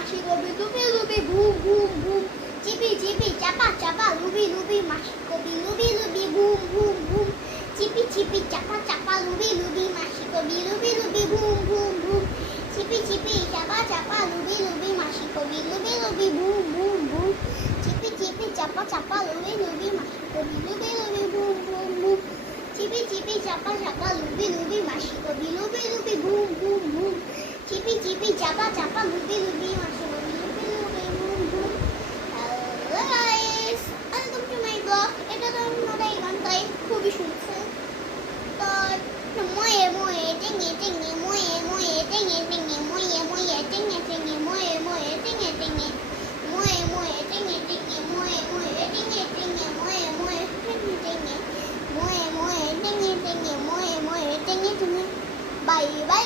মাসি কবি লুবি লুবি বুম বুম বুম চিপি চিপি চাপা চাপা লুবি লুবি মাসি কবি লুবি লুবি বুম বুম বুম চিপি চিপি চাপা চাপা লুবি লুবি মাসি কবি লুবি লুবি বুম বুম বুম চিপি চিপি চাপা চাপা লুবি লুবি মাসি কবি লুবি লুবি বুম বুম বুম চিপি চিপি চাপা চাপা লুবি লুবি মাসি কবি লুবি লুবি বুম বুম বুম চিপি চিপি চাপা চাপা লুবি লুবি মাসি কবি লুবি লুবি বুম বুম বুম চিপি চিপি চাপা চাপা লুবি লুবি মাসি কবি লুবি লুবি বুম বুম hello guys welcome to my blog এটা তো আপনারা এই গানটাই খুবই শুনছেন তো ময়ে ময়ে টেঙে টেঙে ময়ে ময়ে টেঙে টেঙে ময়ে ময়ে টেঙে টেঙে ময়ে ময়ে টেঙে টেঙে ময়ে ময়ে টেঙে টেঙে ময়ে ময়ে টেঙে টেঙে ময়ে ময়ে টেঙে টেঙে ময়ে ময়ে টেঙে টেঙে ময়ে ময়ে টেঙে টেঙে বাই বাই